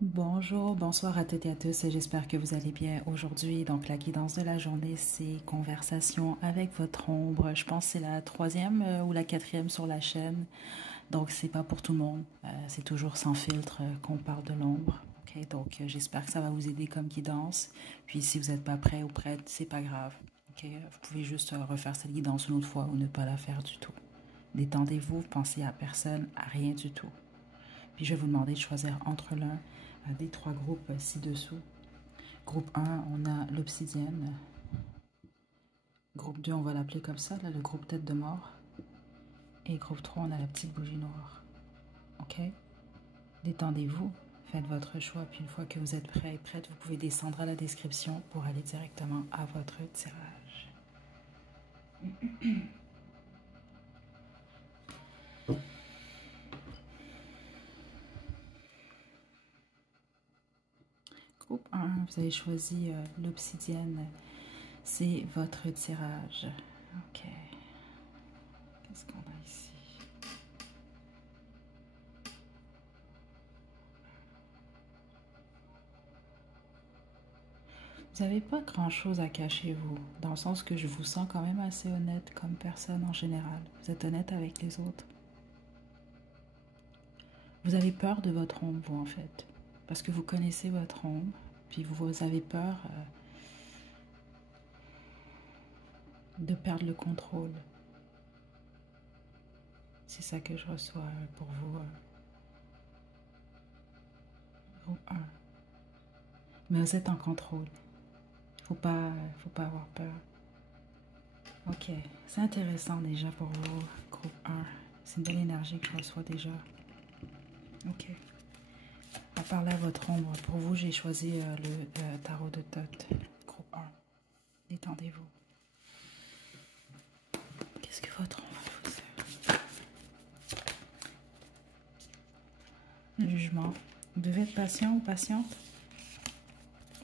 Bonjour, bonsoir à toutes et à tous et j'espère que vous allez bien aujourd'hui. Donc la guidance de la journée, c'est conversation avec votre ombre. Je pense que c'est la troisième ou la quatrième sur la chaîne. Donc c'est pas pour tout le monde. C'est toujours sans filtre qu'on parle de l'ombre. Ok, donc j'espère que ça va vous aider comme guidance. Puis si vous n'êtes pas prêt ou prête, c'est pas grave. Ok, vous pouvez juste refaire cette guidance une autre fois ou ne pas la faire du tout. Détendez-vous, pensez à personne, à rien du tout. Puis je vais vous demander de choisir entre l'un des trois groupes ci-dessous. Groupe 1, on a l'obsidienne. Groupe 2, on va l'appeler comme ça, là, le groupe tête de mort. Et groupe 3, on a la petite bougie noire. Ok? Détendez-vous, faites votre choix, puis une fois que vous êtes prêt et prête, vous pouvez descendre à la description pour aller directement à votre tirage. Groupe 1, vous avez choisi l'obsidienne. C'est votre tirage. Ok. Qu'est-ce qu'on a ici? Vous n'avez pas grand-chose à cacher, vous, dans le sens que je vous sens quand même assez honnête comme personne en général. Vous êtes honnête avec les autres. Vous avez peur de votre ombre, vous, en fait, parce que vous connaissez votre ombre, puis vous avez peur de perdre le contrôle. C'est ça que je reçois pour vous, groupe 1. Mais vous êtes en contrôle. Faut pas avoir peur. Ok, c'est intéressant déjà pour vous, groupe 1. C'est une belle énergie que je reçois déjà. Ok. À parler à votre ombre. Pour vous, j'ai choisi le tarot de Thoth, groupe 1. Détendez-vous. Qu'est-ce que votre ombre vous dit? Le jugement. Vous devez être patient ou patiente.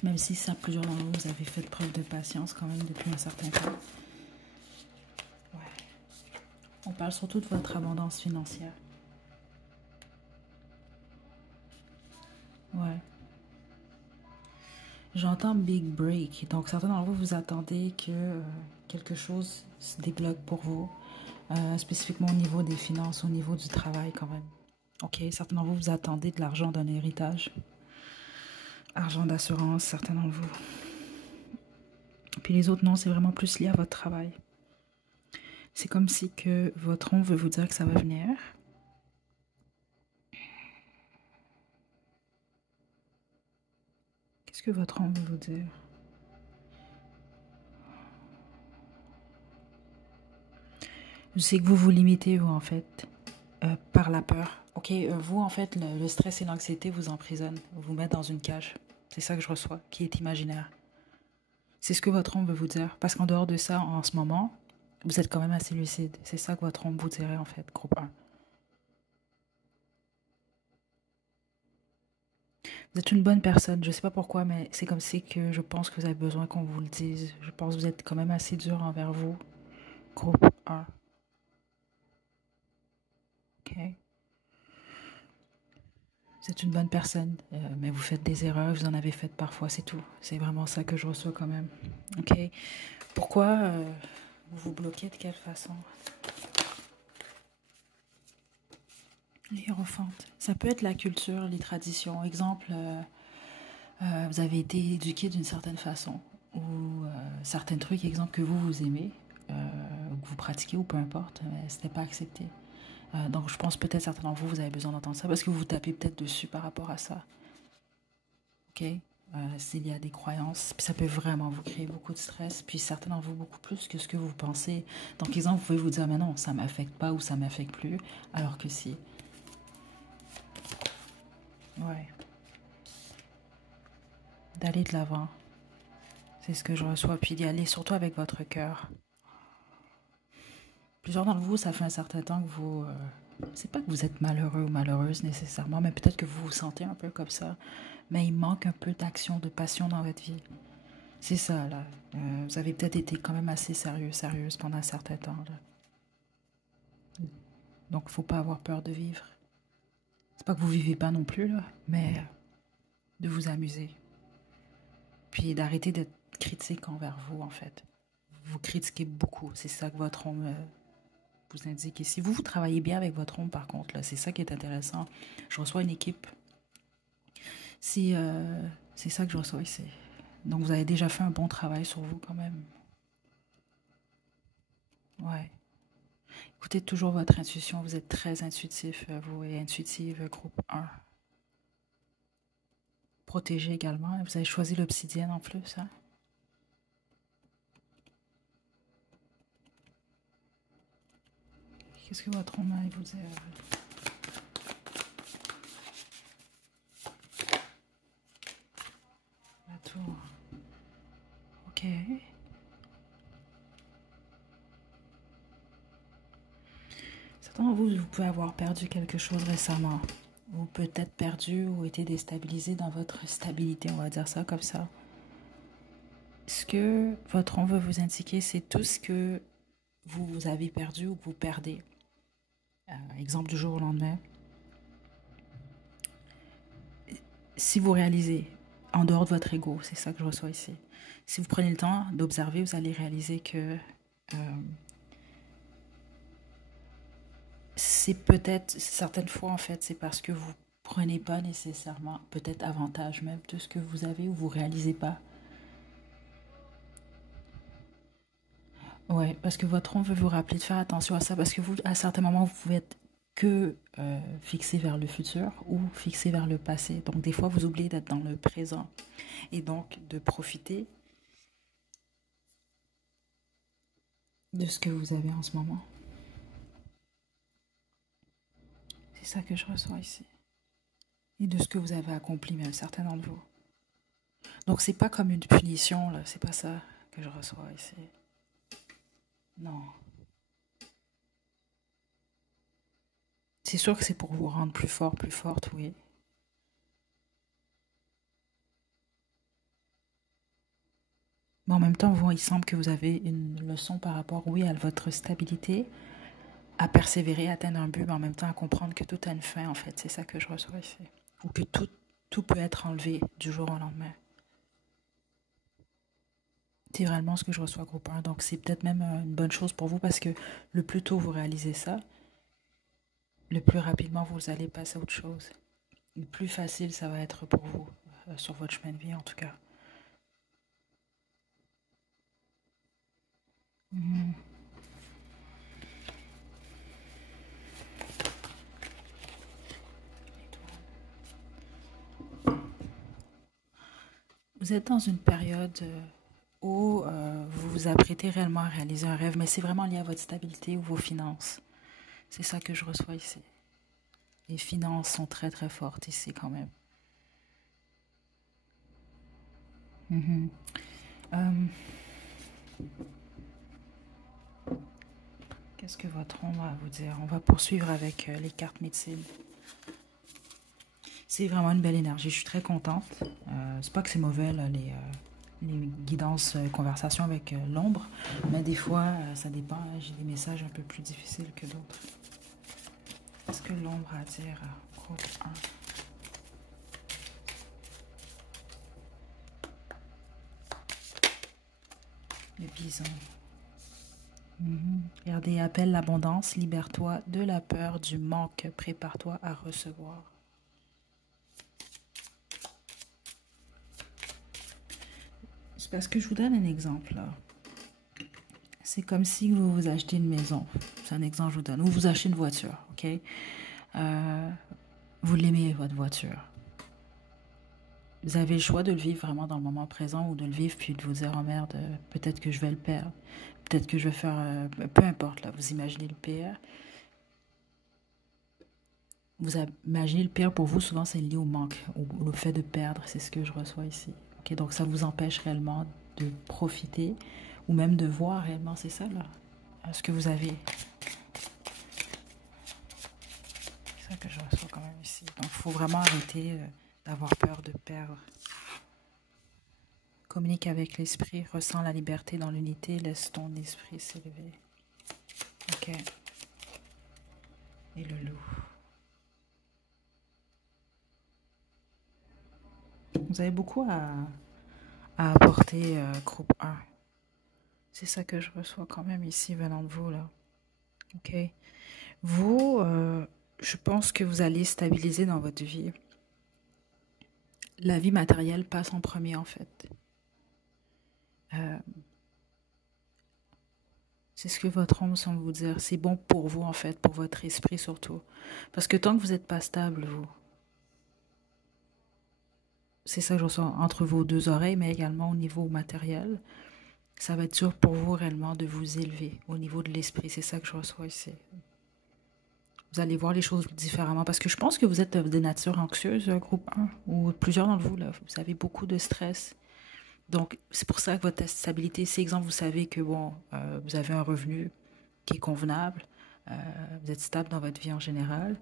Même si ça, plusieurs d'entre vous, vous avez fait preuve de patience quand même depuis un certain temps. Ouais. On parle surtout de votre abondance financière. Ouais. J'entends big break. Donc, certains d'entre vous, vous attendez que quelque chose se débloque pour vous. Spécifiquement au niveau des finances, au niveau du travail quand même. Ok, certains d'entre vous, vous attendez de l'argent d'un héritage. Argent d'assurance, certains d'entre vous. Puis les autres, non, c'est vraiment plus lié à votre travail. C'est comme si que votre ombre veut vous dire que ça va venir. Qu'est-ce que votre ombre veut vous dire? Je sais que vous vous limitez, vous, en fait, par la peur. Ok, vous, en fait, le stress et l'anxiété vous emprisonnent, vous mettent dans une cage. C'est ça que je reçois, qui est imaginaire. C'est ce que votre ombre veut vous dire. Parce qu'en dehors de ça, en ce moment, vous êtes quand même assez lucide. C'est ça que votre ombre vous dirait, en fait, groupe 1. Vous êtes une bonne personne. Je ne sais pas pourquoi, mais c'est comme si que je pense que vous avez besoin qu'on vous le dise. Je pense que vous êtes quand même assez dur envers vous, groupe 1. Ok? Vous êtes une bonne personne, mais vous faites des erreurs, vous en avez faites parfois, c'est tout. C'est vraiment ça que je reçois quand même. Ok? Pourquoi vous vous bloquez de quelle façon? Hiérophante. Ça peut être la culture, les traditions. Exemple, vous avez été éduqué d'une certaine façon, ou certains trucs, exemple, que vous aimez, ou que vous pratiquez, ou peu importe, mais ce n'est pas accepté. Donc je pense peut-être certains d'entre vous, vous avez besoin d'entendre ça, parce que vous vous tapez peut-être dessus par rapport à ça. Ok? S'il y a des croyances, puis ça peut vraiment vous créer beaucoup de stress, puis certains d'entre vous beaucoup plus que ce que vous pensez. Donc exemple, vous pouvez vous dire, mais non, ça m'affecte pas ou ça m'affecte plus, alors que si. Ouais. D'aller de l'avant. C'est ce que je reçois, puis d'y aller surtout avec votre cœur. Plusieurs d'entre vous, ça fait un certain temps que vous... c'est pas que vous êtes malheureux ou malheureuse nécessairement, mais peut-être que vous vous sentez un peu comme ça. Mais il manque un peu d'action, de passion dans votre vie. C'est ça, là. Vous avez peut-être été quand même assez sérieux, sérieuse pendant un certain temps, là. Donc, faut pas avoir peur de vivre. C'est pas que vous vivez pas non plus, là, mais de vous amuser. Puis d'arrêter d'être critique envers vous, en fait. Vous critiquez beaucoup. C'est ça que votre ombre vous indique. Et si vous travaillez bien avec votre ombre, par contre, là, c'est ça qui est intéressant. Je reçois une équipe. Si, c'est ça que je reçois ici. Donc, vous avez déjà fait un bon travail sur vous, quand même. Ouais. Écoutez toujours votre intuition. Vous êtes très intuitif, vous, et intuitive, groupe 1. Protégé également. Vous avez choisi l'obsidienne en plus, hein? Qu'est-ce que votre ombre vous dit? La tour. Ok. Certains de vous, vous pouvez avoir perdu quelque chose récemment. Ou peut-être perdu ou été déstabilisé dans votre stabilité, on va dire ça comme ça. Ce que votre ombre veut vous indiquer, c'est tout ce que vous avez perdu ou que vous perdez. Exemple du jour au lendemain. Si vous réalisez, en dehors de votre ego, c'est ça que je reçois ici. Si vous prenez le temps d'observer, vous allez réaliser que c'est peut-être, certaines fois en fait, c'est parce que vous prenez pas nécessairement, peut-être avantage même de ce que vous avez ou vous réalisez pas. Ouais, parce que votre ombre veut vous rappeler de faire attention à ça, parce que vous, à certains moments, vous pouvez être que fixé vers le futur ou fixé vers le passé. Donc, des fois, vous oubliez d'être dans le présent et donc de profiter de ce que vous avez en ce moment. C'est ça que je reçois ici. Et de ce que vous avez accompli, même certains d'entre vous. Donc, c'est pas comme une punition, là. C'est pas ça que je reçois ici. Non. C'est sûr que c'est pour vous rendre plus fort, plus forte, oui. Mais en même temps, il semble que vous avez une leçon par rapport, oui, à votre stabilité, à persévérer, à atteindre un but, mais en même temps à comprendre que tout a une fin, en fait. C'est ça que je reçois ici. Ou que tout peut être enlevé du jour au lendemain. C'est réellement ce que je reçois, groupe 1. Donc, c'est peut-être même une bonne chose pour vous parce que le plus tôt vous réalisez ça, le plus rapidement vous allez passer à autre chose. Le plus facile ça va être pour vous, sur votre chemin de vie en tout cas. Mmh. Vous êtes dans une période où vous vous apprêtez réellement à réaliser un rêve, mais c'est vraiment lié à votre stabilité ou vos finances. C'est ça que je reçois ici. Les finances sont très très fortes ici quand même. Mmh. Qu'est-ce que votre ombre va vous dire? On va poursuivre avec les cartes médecine. C'est vraiment une belle énergie. Je suis très contente. C'est pas que c'est mauvais, là, les guidances, conversations avec l'ombre, mais des fois, ça dépend. J'ai des messages un peu plus difficiles que d'autres. Qu'est-ce que l'ombre a à dire? Groupe 1. Le bison. Regardez, appelle l'abondance, libère-toi de la peur, du manque, prépare-toi à recevoir. C'est parce que je vous donne un exemple là. C'est comme si vous vous achetez une maison. C'est un exemple que je vous donne. Ou vous achetez une voiture, ok? Vous l'aimez, votre voiture. Vous avez le choix de le vivre vraiment dans le moment présent ou de le vivre puis de vous dire, oh merde, peut-être que je vais le perdre. Peut-être que je vais faire... peu importe, là, vous imaginez le pire. Vous imaginez le pire pour vous, souvent c'est lié au manque, au fait de perdre. C'est ce que je reçois ici. Okay, donc ça vous empêche réellement de profiter ou même de voir réellement, c'est ça là, ce que vous avez. C'est ça que je reçois quand même ici. Donc il faut vraiment arrêter d'avoir peur de perdre. Communique avec l'esprit, ressens la liberté dans l'unité, laisse ton esprit s'élever. Ok. Et le loup. Vous avez beaucoup à apporter, groupe un. C'est ça que je reçois quand même ici venant de vous, là. OK? Vous, je pense que vous allez stabiliser dans votre vie. La vie matérielle passe en premier, en fait. Euh, c'est ce que votre âme semble vous dire. C'est bon pour vous, en fait, pour votre esprit surtout. Parce que tant que vous n'êtes pas stable, vous, c'est ça que je ressens entre vos deux oreilles, mais également au niveau matériel. Ça va être dur pour vous réellement de vous élever au niveau de l'esprit. C'est ça que je reçois ici. Vous allez voir les choses différemment. Parce que je pense que vous êtes de nature anxieuse, groupe un, ou plusieurs d'entre vous, là. Vous avez beaucoup de stress. Donc, c'est pour ça que votre stabilité, c'est exemple, vous savez que, bon, vous avez un revenu qui est convenable, euh, vous êtes stable dans votre vie en général,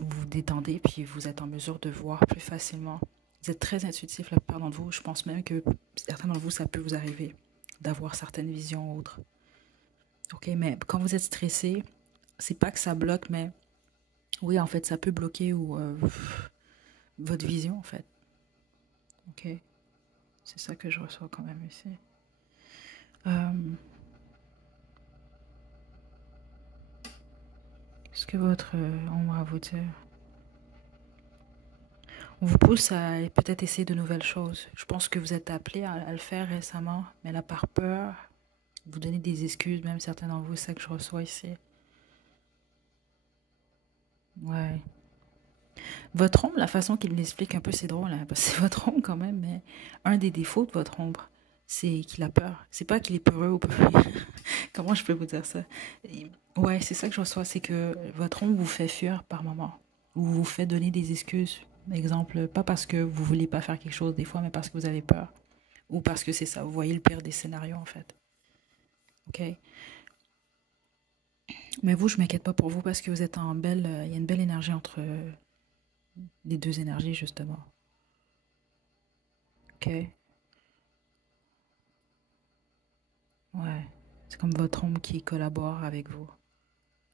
vous vous détendez, puis vous êtes en mesure de voir plus facilement. Vous êtes très intuitif, la plupart d'entre vous. Je pense même que certains d'entre vous, ça peut vous arriver d'avoir certaines visions autres. OK, mais quand vous êtes stressé, c'est pas que ça bloque, mais oui, en fait, ça peut bloquer ou votre vision, en fait. OK, c'est ça que je reçois quand même ici. Qu'est-ce que votre ombre a vous dire? On vous pousse à peut-être essayer de nouvelles choses. Je pense que vous êtes appelé à le faire récemment, mais là, par peur, vous donnez des excuses, même certains d'entre vous, c'est ça que je reçois ici. Ouais. Votre ombre, la façon qu'il l'explique un peu, c'est drôle, hein, parce que c'est votre ombre quand même, mais un des défauts de votre ombre, c'est qu'il a peur. C'est pas qu'il est peureux ou peureux. Comment je peux vous dire ça? Ouais, c'est ça que je reçois, c'est que votre ombre vous fait fuir par moment, ou vous fait donner des excuses. Exemple, pas parce que vous voulez pas faire quelque chose des fois, mais parce que vous avez peur. Ou parce que c'est ça, vous voyez le pire des scénarios en fait. OK? Mais vous, je m'inquiète pas pour vous parce que vous êtes en belle. Il y a une belle énergie entre les deux énergies, justement. OK? Ouais. C'est comme votre ombre qui collabore avec vous.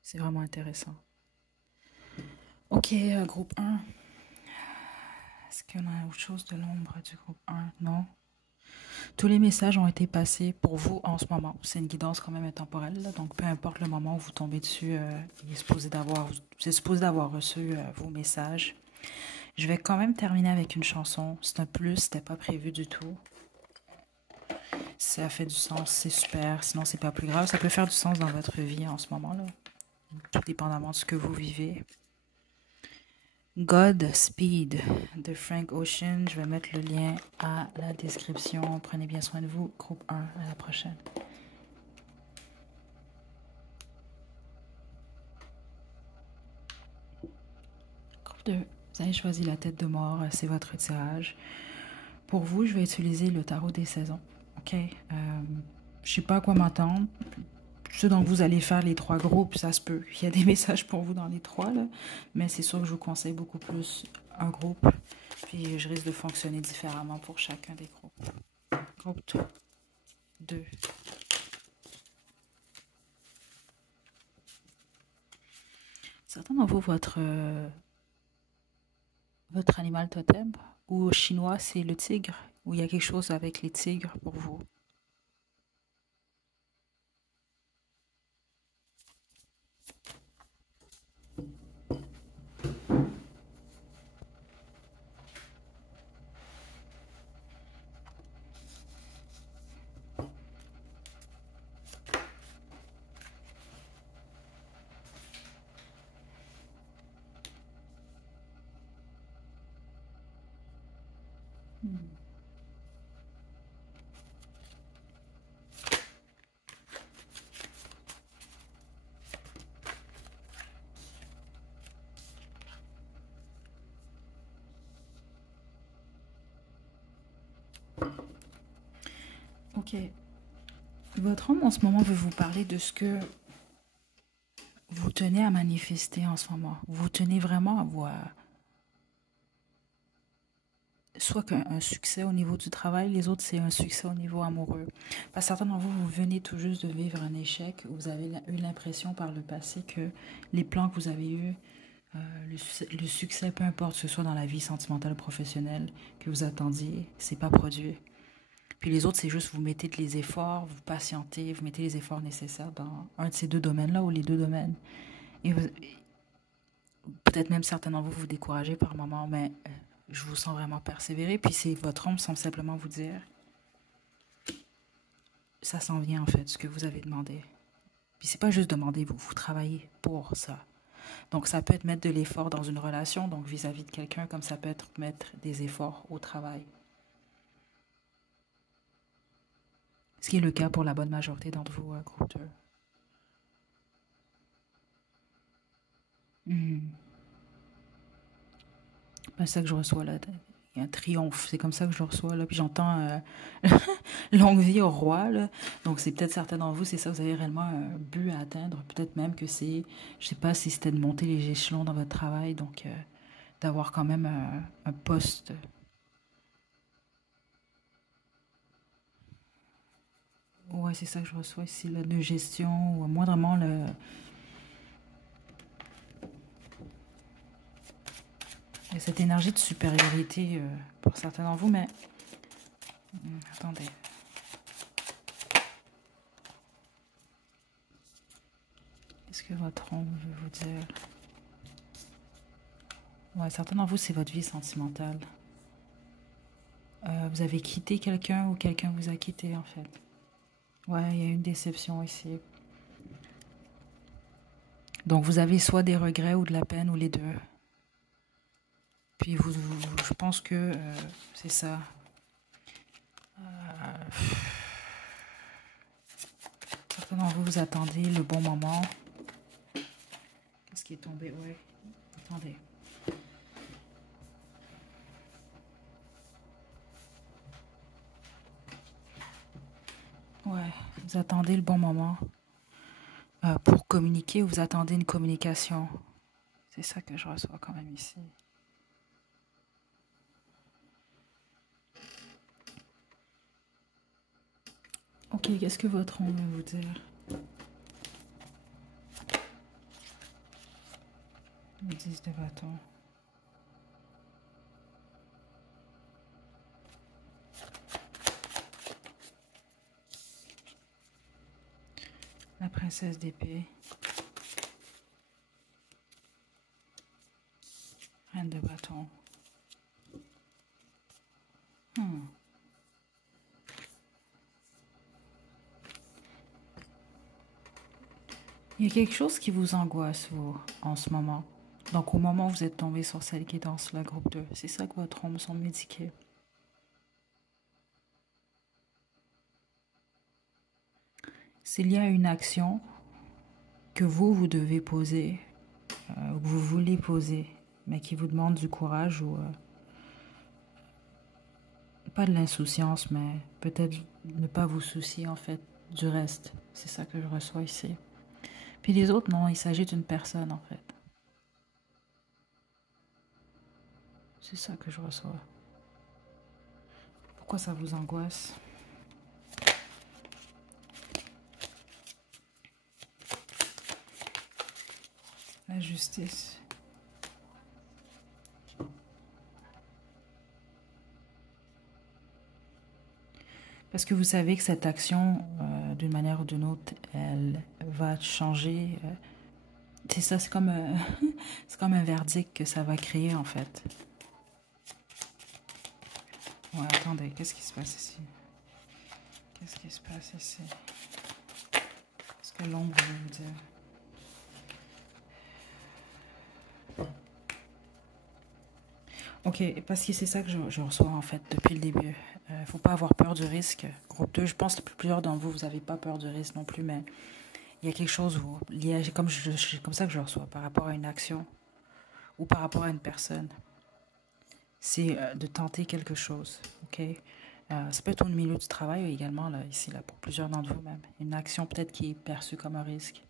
C'est vraiment intéressant. OK, groupe un. Est-ce qu'on a autre chose de l'ombre du groupe un? Non? Tous les messages ont été passés pour vous en ce moment. C'est une guidance quand même intemporelle, là, donc peu importe le moment où vous tombez dessus, vous êtes supposé d'avoir reçu vos messages. Je vais quand même terminer avec une chanson. C'est un plus, c'était pas prévu du tout. Ça fait du sens, c'est super. Sinon, c'est pas plus grave. Ça peut faire du sens dans votre vie en ce moment-là, tout dépendamment de ce que vous vivez. Godspeed de Frank Ocean. Je vais mettre le lien à la description. Prenez bien soin de vous. Groupe 1, à la prochaine. Groupe 2, vous avez choisi la tête de mort. C'est votre tirage. Pour vous, je vais utiliser le tarot des saisons. OK? Je sais pas à quoi m'attendre. Ceux dont vous allez faire les trois groupes, ça se peut. Il y a des messages pour vous dans les trois, là. Mais c'est sûr que je vous conseille beaucoup plus un groupe. Puis je risque de fonctionner différemment pour chacun des groupes. Groupe 2. Certains d'entre vous, votre animal totem, ou au chinois, c'est le tigre, ou il y a quelque chose avec les tigres pour vous. Ok. Votre homme en ce moment veut vous parler de ce que vous tenez à manifester en ce moment. Vous tenez vraiment à voir soit qu'un succès au niveau du travail, les autres c'est un succès au niveau amoureux. Parce que certains d'entre vous, vous venez tout juste de vivre un échec, vous avez eu l'impression par le passé que les plans que vous avez eus Le succès, peu importe que ce soit dans la vie sentimentale ou professionnelle que vous attendiez, c'est pas produit. Puis les autres, c'est juste vous mettez les efforts, vous patientez, vous mettez les efforts nécessaires dans un de ces deux domaines-là ou les deux domaines. Et peut-être même certains d'entre vous vous découragez par moment, mais je vous sens vraiment persévérer. Puis c'est votre ombre semble simplement vous dire, ça s'en vient en fait, ce que vous avez demandé. Puis c'est pas juste demander, vous travaillez pour ça. Donc ça peut être mettre de l'effort dans une relation, donc vis-à-vis de quelqu'un, comme ça peut être mettre des efforts au travail. Ce qui est le cas pour la bonne majorité d'entre vous, groupe 2. C'est ça que je reçois là. Il y a un triomphe, c'est comme ça que je le reçois là. Puis j'entends longue vie au roi là. Donc c'est peut-être certains d'entre vous, c'est ça, vous avez réellement un but à atteindre. Peut-être même que c'est, je sais pas si c'était de monter les échelons dans votre travail, donc d'avoir quand même un poste. Ouais, c'est ça que je reçois ici, là, de gestion, ou moindrement cette énergie de supériorité pour certains d'entre vous, mais attendez. Qu'est-ce que votre ombre veut vous dire? Ouais, certains d'entre vous, c'est votre vie sentimentale. Vous avez quitté quelqu'un ou quelqu'un vous a quitté, en fait. Ouais, il y a une déception ici. Donc, vous avez soit des regrets ou de la peine ou les deux. Puis, je pense que c'est ça. Certains d'entre vous, vous attendez le bon moment. Qu'est-ce qui est tombé? Ouais, attendez. Ouais, vous attendez le bon moment pour communiquer ou vous attendez une communication. C'est ça que je reçois quand même ici. Ok, qu'est-ce que votre ombre veut vous dire? Le 10 de bâton. La princesse d'épée. Reine de bâton. Il y a quelque chose qui vous angoisse, vous, en ce moment. Donc, au moment où vous êtes tombé sur celle qui danse le groupe 2, c'est ça que votre ombre semble m'indiquer. S'il y a une action que vous devez poser, ou que vous voulez poser, mais qui vous demande du courage ou pas de l'insouciance, mais peut-être ne pas vous soucier en fait du reste. C'est ça que je reçois ici. Puis les autres, non, il s'agit d'une personne en fait. C'est ça que je reçois. Pourquoi ça vous angoisse? La justice. Parce que vous savez que cette action, d'une manière ou d'une autre, elle va changer. C'est ça, c'est comme, c'est comme un verdict que ça va créer en fait. Ouais, attendez, qu'est-ce qui se passe ici? Qu'est-ce qui se passe ici? Qu'est-ce que l'ombre veut vous dire? Ok, parce que c'est ça que je reçois en fait depuis le début. Faut pas avoir peur du risque. Groupe 2, je pense que plusieurs d'entre vous, vous n'avez pas peur du risque non plus, mais il y a quelque chose où, lié, comme ça que je reçois par rapport à une action ou par rapport à une personne. C'est de tenter quelque chose, ok? Ça peut être au milieu du travail également, là, ici, là, pour plusieurs d'entre vous même. Une action peut-être qui est perçue comme un risque.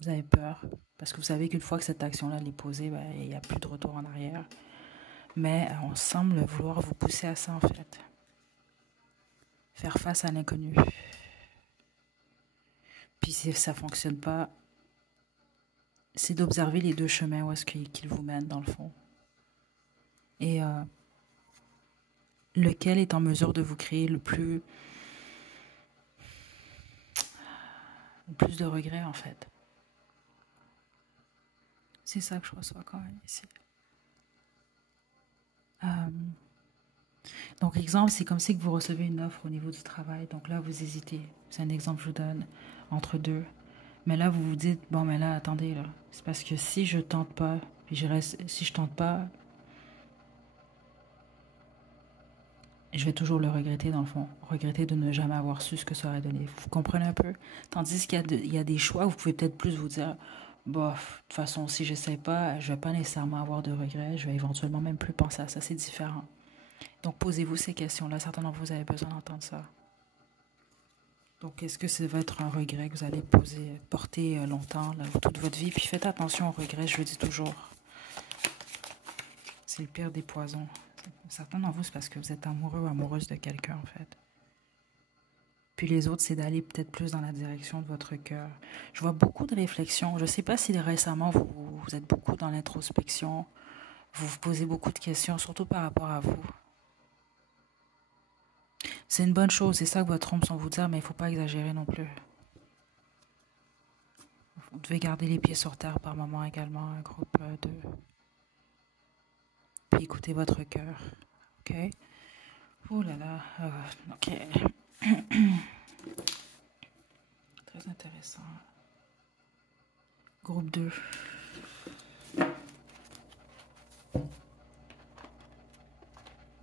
Vous avez peur, parce que vous savez qu'une fois que cette action-là est posée, ben, il n'y a plus de retour en arrière. Mais on semble vouloir vous pousser à ça, en fait. Faire face à l'inconnu. Puis si ça ne fonctionne pas, c'est d'observer les deux chemins où est-ce qu'ils vous mènent dans le fond. Et lequel est en mesure de vous créer le plus de regrets en fait. C'est ça que je reçois quand même ici. Donc exemple, c'est comme si que vous recevez une offre au niveau du travail. Donc là, vous hésitez. C'est un exemple que je vous donne entre deux. Mais là, vous vous dites, bon, mais là, attendez, là. C'est parce que si je tente pas, puis si je tente pas, je vais toujours le regretter dans le fond. Regretter de ne jamais avoir su ce que ça aurait donné. Vous comprenez un peu? Tandis qu'il y a des choix où vous pouvez peut-être plus vous dire, bof, de toute façon, si j'essaie pas, je vais pas nécessairement avoir de regrets. Je vais éventuellement même plus penser à ça. C'est différent. Donc, posez-vous ces questions-là. Certains d'entre vous avez besoin d'entendre ça. Donc, est-ce que ça va être un regret que vous allez porter longtemps, là, toute votre vie? Puis faites attention aux regrets, je le dis toujours. C'est le pire des poisons. Certains d'entre vous, c'est parce que vous êtes amoureux ou amoureuse de quelqu'un, en fait. Puis les autres, c'est d'aller peut-être plus dans la direction de votre cœur. Je vois beaucoup de réflexions. Je ne sais pas si récemment, vous êtes beaucoup dans l'introspection. Vous vous posez beaucoup de questions, surtout par rapport à vous. C'est une bonne chose, c'est ça que votre ombre semble vous dire, mais il ne faut pas exagérer non plus. Vous devez garder les pieds sur terre par moment également, un groupe de... Puis écoutez votre cœur, ok? Oh là là, ok. Très intéressant. Groupe 2.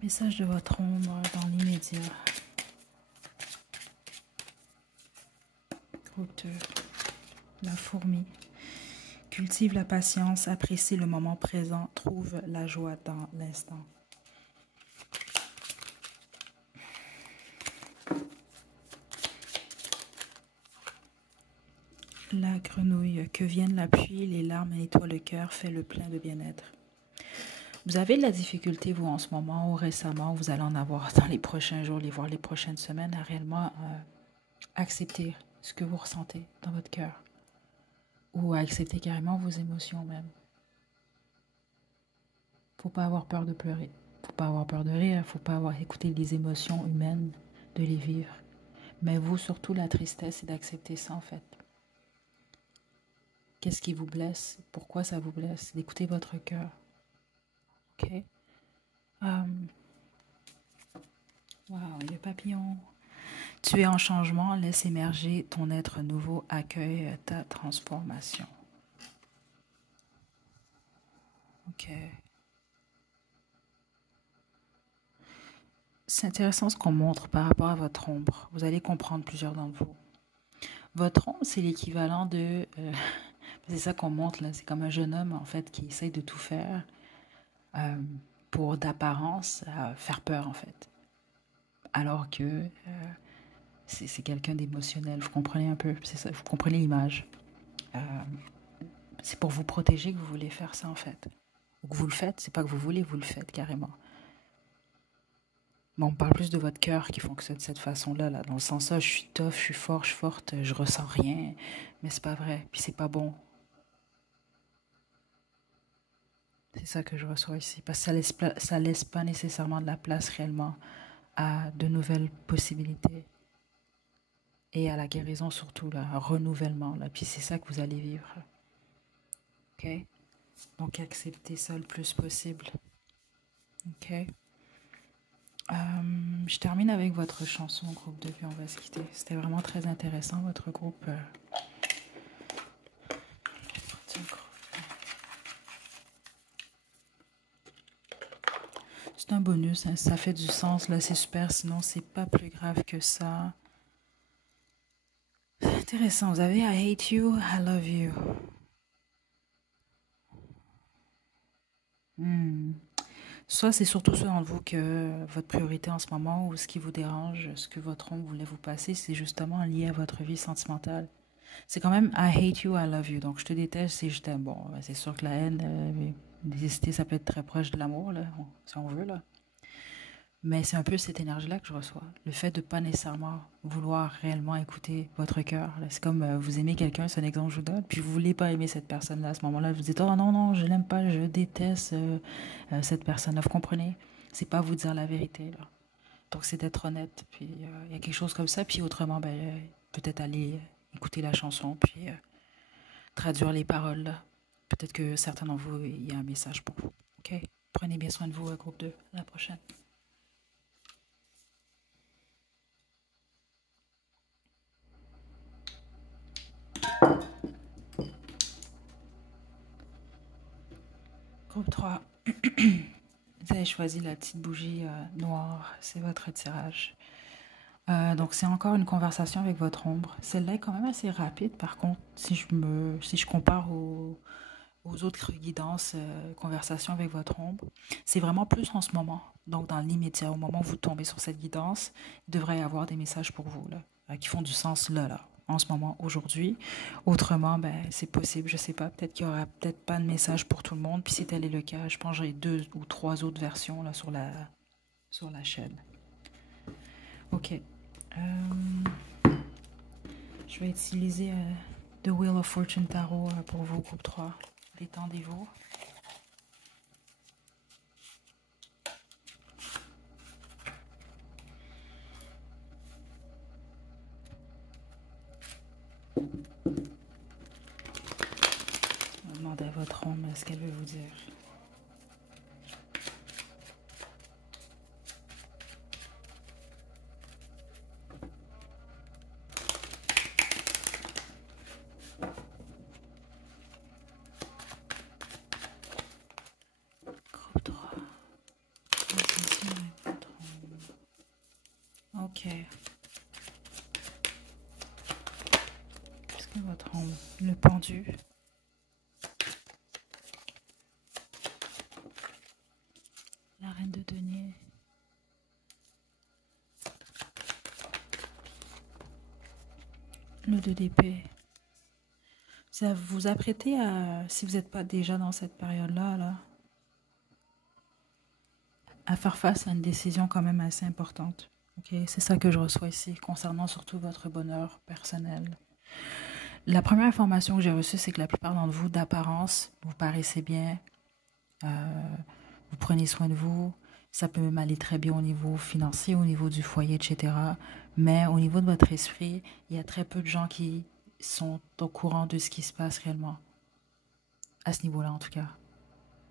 Message de votre ombre dans l'immédiat. Groupe 2. La fourmi. Cultive la patience, apprécie le moment présent, trouve la joie dans l'instant. La grenouille, que vienne la pluie, les larmes nettoient le cœur, fait le plein de bien-être. Vous avez de la difficulté, vous, en ce moment ou récemment, vous allez en avoir dans les prochains jours, voire les prochaines semaines, à réellement accepter ce que vous ressentez dans votre cœur. Ou à accepter carrément vos émotions même. Faut pas avoir peur de pleurer. Faut pas avoir peur de rire. Faut pas avoir écouté les émotions humaines, de les vivre. Mais vous, surtout, la tristesse, c'est d'accepter ça, en fait. Qu'est-ce qui vous blesse? Pourquoi ça vous blesse? D'écouter votre cœur. OK? Wow, le papillon. Tu es en changement, laisse émerger ton être nouveau, accueille ta transformation. OK. C'est intéressant ce qu'on montre par rapport à votre ombre. Vous allez comprendre plusieurs d'entre vous. Votre ombre, c'est l'équivalent de... c'est ça qu'on montre là. C'est comme un jeune homme, en fait, qui essaye de tout faire pour, d'apparence, faire peur, en fait. Alors que c'est quelqu'un d'émotionnel. Vous comprenez un peu? C'est ça, vous comprenez l'image. C'est pour vous protéger que vous voulez faire ça, en fait. Ou que vous le faites. C'est pas que vous voulez, vous le faites carrément. Mais on parle plus de votre cœur qui fonctionne de cette façon-là, là, dans le sens je suis tough, je suis fort, je suis forte, je ressens rien, mais c'est pas vrai, puis c'est pas bon. C'est ça que je reçois ici, parce que ça laisse pas nécessairement de la place réellement à de nouvelles possibilités et à la guérison surtout, là, un renouvellement, là, puis c'est ça que vous allez vivre. Ok? Donc acceptez ça le plus possible. Ok? Je termine avec votre chanson, groupe 2, puis on va se quitter. C'était vraiment très intéressant, votre groupe. C'est un bonus, hein, ça fait du sens, là, c'est super, sinon c'est pas plus grave que ça. C'est intéressant, vous avez I hate you, I love you. Soit c'est surtout ceux d'entre vous que votre priorité en ce moment ou ce qui vous dérange, ce que votre ombre voulait vous passer, c'est justement lié à votre vie sentimentale. C'est quand même I hate you, I love you. Donc je te déteste, c'est je t'aime. Bon, c'est sûr que la haine, détester, ça peut être très proche de l'amour, là, si on veut, là. Mais c'est un peu cette énergie-là que je reçois. Le fait de pas nécessairement vouloir réellement écouter votre cœur. Là, c'est comme vous aimez quelqu'un, c'est un exemple que je vous donne, puis vous voulez pas aimer cette personne-là à ce moment-là. Vous dites, oh non, non, je l'aime pas, je déteste cette personne-là. Vous comprenez? C'est pas vous dire la vérité, là. Donc c'est d'être honnête. Puis il y a quelque chose comme ça. Puis autrement, ben, peut-être aller écouter la chanson, puis traduire les paroles, là. Peut-être que certains d'entre vous, il y a un message pour vous. OK? Prenez bien soin de vous, groupe 2. À la prochaine. Groupe 3. Vous avez choisi la petite bougie noire. C'est votre tirage. Donc, c'est encore une conversation avec votre ombre. Celle-là est quand même assez rapide, par contre, si je compare aux autres guidances, conversations avec votre ombre. C'est vraiment plus en ce moment. Donc, dans l'immédiat, au moment où vous tombez sur cette guidance, il devrait y avoir des messages pour vous, là, qui font du sens là, en ce moment, aujourd'hui. Autrement, ben, c'est possible, je sais pas, peut-être qu'il y aura peut-être pas de message pour tout le monde. Puis si tel est le cas, je pense que j'aurai 2 ou 3 autres versions là, sur la chaîne. Ok. Je vais utiliser The Wheel of Fortune Tarot pour vous, groupe 3. Détendez-vous. Demandez à votre ombre ce qu'elle veut vous dire. Groupe 3. Conversation avec votre ombre. Ok. Qu'est-ce que votre ombre? Le pendu. La reine de denier. Le 2 d'épée. Ça vous apprêtez à, si vous n'êtes pas déjà dans cette période-là, là, à faire face à une décision quand même assez importante. Okay? C'est ça que je reçois ici, concernant surtout votre bonheur personnel. La première information que j'ai reçue, c'est que la plupart d'entre vous, d'apparence, vous paraissez bien, vous prenez soin de vous, ça peut même aller très bien au niveau financier, au niveau du foyer, etc. Mais au niveau de votre esprit, il y a très peu de gens qui sont au courant de ce qui se passe réellement. À ce niveau-là, en tout cas.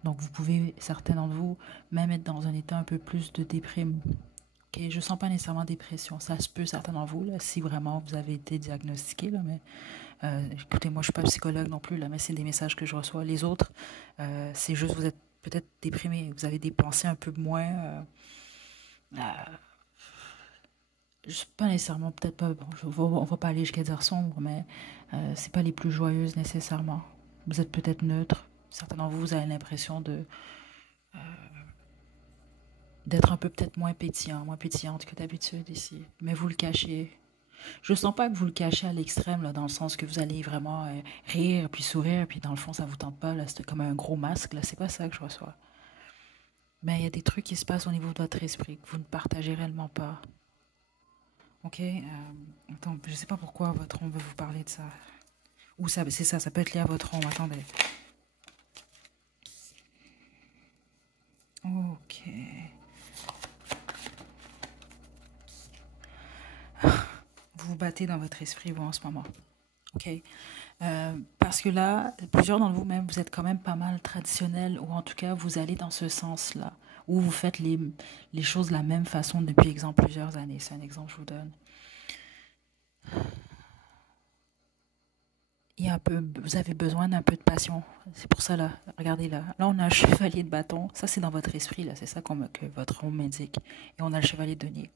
Donc, vous pouvez, certains d'entre vous, même être dans un état un peu plus de déprime. Okay? Je ne sens pas nécessairement dépression. Ça se peut, certains d'entre vous, là, si vraiment vous avez été diagnostiqué. Là, mais écoutez, moi, je ne suis pas psychologue non plus, là, mais c'est des messages que je reçois. Les autres, c'est juste, vous êtes peut-être déprimé. Vous avez des pensées un peu moins... pas nécessairement, peut-être pas... Bon, on va pas aller jusqu'à dire sombre, mais c'est pas les plus joyeuses nécessairement. Vous êtes peut-être neutre. Certains d'entre vous, vous avez l'impression d'être un peu peut-être moins pétillant, moins pétillante que d'habitude ici. Mais vous le cachez. Je ne sens pas que vous le cachez à l'extrême, là, dans le sens que vous allez vraiment rire, puis sourire, puis dans le fond, ça vous tente pas. Là, c'est comme un gros masque. Là, c'est pas ça que je reçois. Mais il y a des trucs qui se passent au niveau de votre esprit que vous ne partagez réellement pas. Ok? Attends, je sais pas pourquoi votre ombre veut vous parler de ça. Ou ça, c'est ça peut être lié à votre ombre. Attendez. Ok. Vous vous battez dans votre esprit, vous, en ce moment. OK? Parce que là, plusieurs d'entre vous-même, vous êtes quand même pas mal traditionnel, ou en tout cas, vous allez dans ce sens-là, où vous faites les choses de la même façon depuis, exemple, plusieurs années. C'est un exemple que je vous donne. Il y a un peu, vous avez besoin d'un peu de passion. C'est pour ça, là, regardez là. Là, on a un chevalier de bâton. Ça, c'est dans votre esprit, là. C'est ça que votre ombre m'indique. Et on a le chevalier de denier.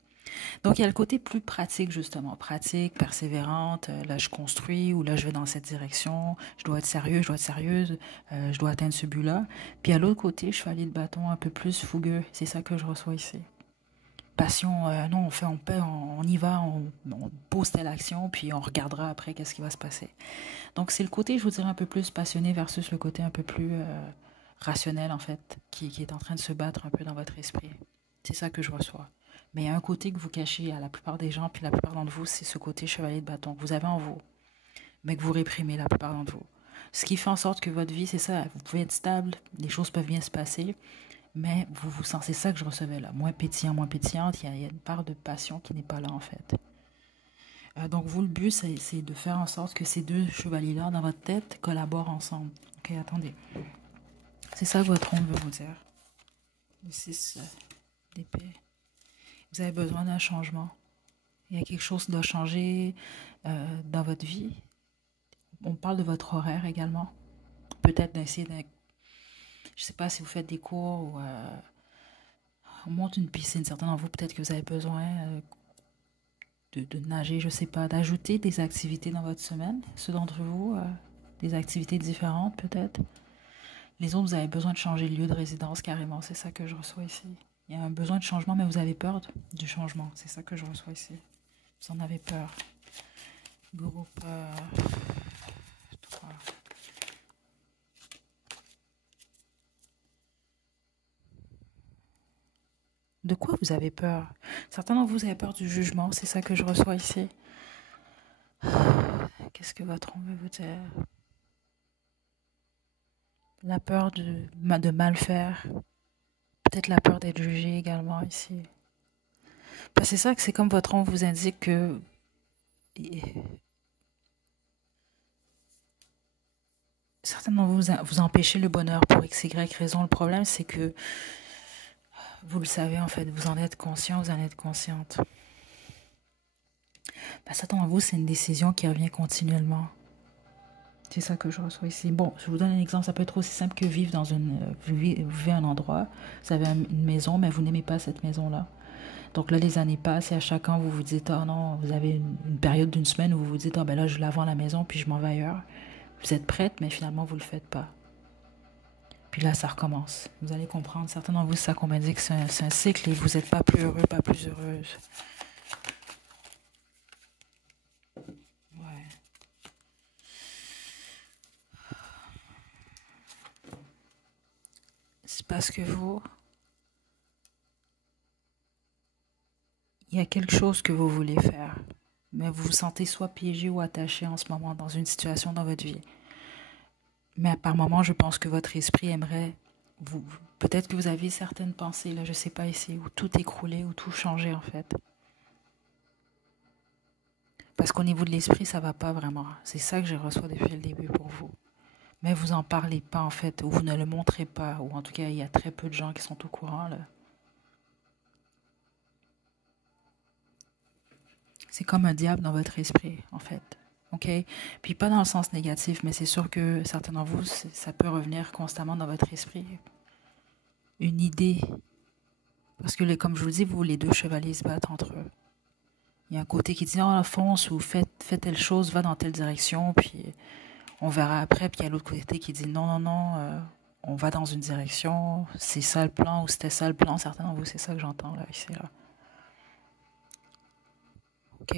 Donc, il y a le côté plus pratique, justement. Pratique, persévérante. Là, je construis ou là, je vais dans cette direction. Je dois être sérieux, je dois être sérieuse. Je dois atteindre ce but-là. Puis, à l'autre côté, chevalier de bâton un peu plus fougueux. C'est ça que je reçois ici. Passion, non, on y va, on pose telle action, puis on regardera après qu'est-ce qui va se passer. Donc, c'est le côté, je vous dirais, un peu plus passionné versus le côté un peu plus rationnel, en fait, qui est en train de se battre un peu dans votre esprit. C'est ça que je reçois. Mais il y a un côté que vous cachez à la plupart des gens, puis la plupart d'entre vous, c'est ce côté chevalier de bâton que vous avez en vous, mais que vous réprimez la plupart d'entre vous. Ce qui fait en sorte que votre vie, c'est ça, vous pouvez être stable, les choses peuvent bien se passer, mais vous vous sentez, c'est ça que je recevais là, moins pétillante, il y a une part de passion qui n'est pas là en fait. Donc vous, le but, c'est de faire en sorte que ces deux chevaliers-là dans votre tête collaborent ensemble. Ok, attendez. C'est ça que votre onde veut vous dire. Le 6 d'épée. Vous avez besoin d'un changement. Il y a quelque chose qui doit changer dans votre vie. On parle de votre horaire également. Peut-être d'essayer de... Je ne sais pas si vous faites des cours ou... on monte une piscine. Certains d'entre vous, peut-être que vous avez besoin de nager, je ne sais pas, d'ajouter des activités dans votre semaine. Ceux d'entre vous, des activités différentes peut-être. Les autres, vous avez besoin de changer de lieu de résidence carrément. C'est ça que je reçois ici. Il y a un besoin de changement, mais vous avez peur du changement. C'est ça que je reçois ici. Vous en avez peur. Groupe 3. De quoi vous avez peur? Certains d'entre vous avez peur du jugement. C'est ça que je reçois ici. Qu'est-ce que votre onde veut vous dire? La peur de mal faire. Peut-être la peur d'être jugé également ici. C'est ça que c'est comme votre onde vous indique que certainement vous empêchez le bonheur pour x, y raison. Le problème, c'est que vous le savez en fait, vous en êtes conscient, vous en êtes consciente. Certains d'entre vous, c'est une décision qui revient continuellement. C'est ça que je reçois ici. Bon, je vous donne un exemple, ça peut être aussi simple que vivre dans vous vivez un endroit, vous avez une maison, mais vous n'aimez pas cette maison-là. Donc là, les années passent et à chaque an, vous vous dites, oh non, vous avez une période d'une semaine où vous vous dites, oh ben là, je la vends la maison, puis je m'en vais ailleurs. Vous êtes prête, mais finalement, vous ne le faites pas. Puis là, ça recommence. Vous allez comprendre. Certains d'entre vous, c'est ça qu'on m'a dit que c'est un cycle et vous n'êtes pas plus heureux, pas plus heureuse. Ouais. C'est parce que il y a quelque chose que vous voulez faire, mais vous vous sentez soit piégé ou attaché en ce moment dans une situation dans votre vie. Mais par moment, je pense que votre esprit aimerait, peut-être que vous avez certaines pensées, là, je ne sais pas ici, où tout écrouler, ou tout changer en fait. Parce qu'au niveau de l'esprit, ça ne va pas vraiment. C'est ça que je reçois depuis le début pour vous. Mais vous n'en parlez pas en fait, ou vous ne le montrez pas, ou en tout cas, il y a très peu de gens qui sont au courant là. C'est comme un diable dans votre esprit, en fait. OK? Puis pas dans le sens négatif, mais c'est sûr que certains d'entre vous, ça peut revenir constamment dans votre esprit. Une idée. Parce que, comme je vous dis, vous, les deux chevaliers se battent entre eux. Il y a un côté qui dit, oh, fonce ou fais telle chose, va dans telle direction, puis on verra après. Puis il y a l'autre côté qui dit, non, non, non, on va dans une direction, c'est ça le plan, ou c'était ça le plan. Certains d'entre vous, c'est ça que j'entends là, ici, là. Ok.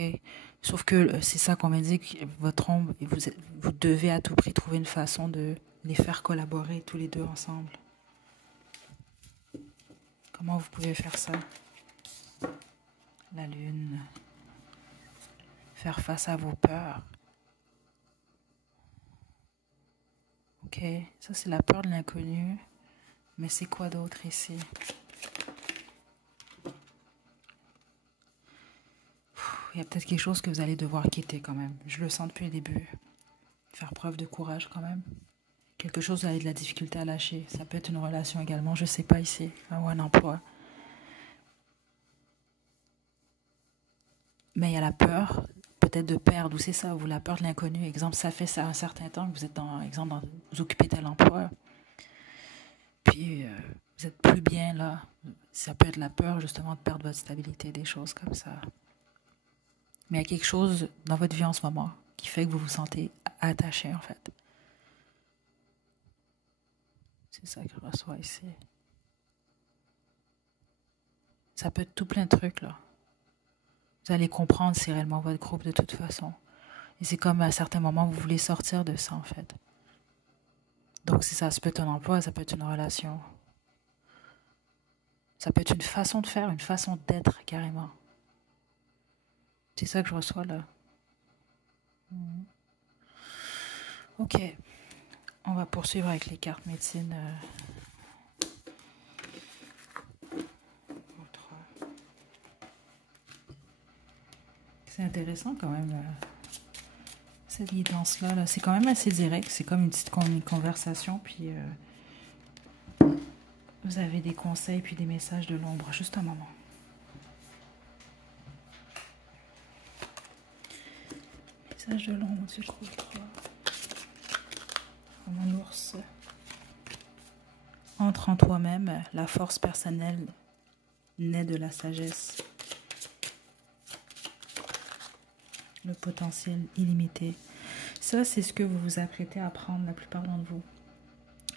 Sauf que c'est ça qu'on m'a dit, que votre ombre, vous devez à tout prix trouver une façon de les faire collaborer tous les deux ensemble. Comment vous pouvez faire ça? La lune. Faire face à vos peurs. Ok. Ça, c'est la peur de l'inconnu. Mais c'est quoi d'autre ici? Il y a peut-être quelque chose que vous allez devoir quitter quand même. Je le sens depuis le début. Faire preuve de courage quand même. Quelque chose, vous avez de la difficulté à lâcher. Ça peut être une relation également, je ne sais pas ici. Ou un emploi. Mais il y a la peur, peut-être de perdre, ou c'est ça, ou la peur de l'inconnu. Exemple, ça fait ça un certain temps que vous êtes vous occupez tel emploi. Puis vous êtes plus bien là. Ça peut être la peur justement de perdre votre stabilité, des choses comme ça. Mais il y a quelque chose dans votre vie en ce moment qui fait que vous vous sentez attaché en fait. C'est ça que je reçois ici. Ça peut être tout plein de trucs là. Vous allez comprendre si réellement votre groupe de toute façon. Et c'est comme à certains moments vous voulez sortir de ça en fait. Donc si ça peut être un emploi, ça peut être une relation. Ça peut être une façon de faire, une façon d'être carrément. C'est ça que je reçois là. Ok, on va poursuivre avec les cartes médecine. C'est intéressant quand même, cette guidance-là. Là. C'est quand même assez direct. C'est comme une petite conversation. Puis vous avez des conseils puis des messages de l'ombre. Juste un moment. Message de l'ombre du groupe 3. Mon ours. Entre en toi-même. La force personnelle naît de la sagesse. Le potentiel illimité. Ça, c'est ce que vous vous apprêtez à apprendre, la plupart d'entre vous.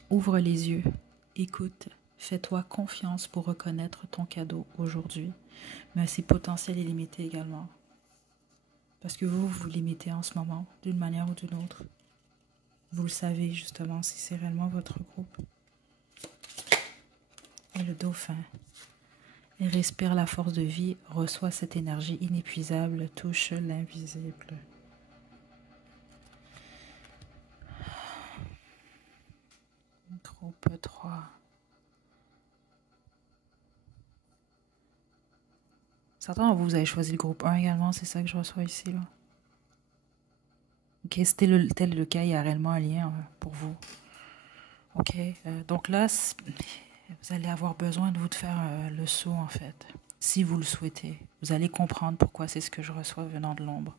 Ouvre les yeux, écoute, fais-toi confiance pour reconnaître ton cadeau aujourd'hui, mais c'est potentiel illimité également. Parce que vous vous limitez en ce moment, d'une manière ou d'une autre. Vous le savez justement si c'est réellement votre groupe. Et le dauphin. Et respire la force de vie, reçoit cette énergie inépuisable, touche l'invisible. Groupe 3. Certains d'entre vous avez choisi le groupe 1 également, c'est ça que je reçois ici, là. Ok, si tel est le cas, il y a réellement un lien pour vous. Ok, donc là, vous allez avoir besoin de vous de faire le saut, en fait. Si vous le souhaitez, vous allez comprendre pourquoi c'est ce que je reçois venant de l'ombre.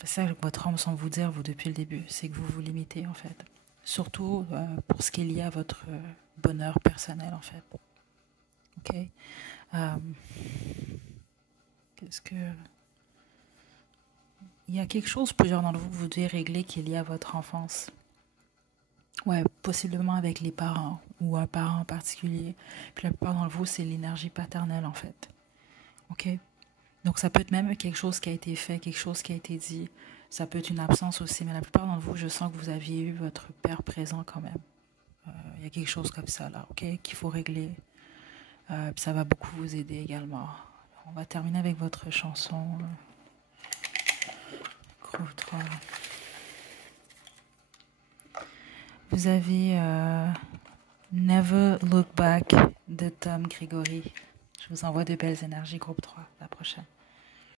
C'est ça que votre âme semble vous dire, vous, depuis le début, c'est que vous vous limitez, en fait. Surtout pour ce qui est lié à votre bonheur personnel, en fait. Ok. Qu'est-ce que... Il y a quelque chose, plusieurs d'entre vous, vous devez régler qui est lié à votre enfance. Ouais, possiblement avec les parents ou un parent en particulier. Puis la plupart d'entre vous, c'est l'énergie paternelle, en fait. Ok? Donc ça peut être même quelque chose qui a été fait, quelque chose qui a été dit. Ça peut être une absence aussi, mais la plupart d'entre vous, je sens que vous aviez eu votre père présent quand même. Il y a quelque chose comme ça, là, ok? Qu'il faut régler. Ça va beaucoup vous aider également. On va terminer avec votre chanson. Groupe 3. Vous avez Never Look Back de Tom Gregory. Je vous envoie de belles énergies, groupe 3, la prochaine.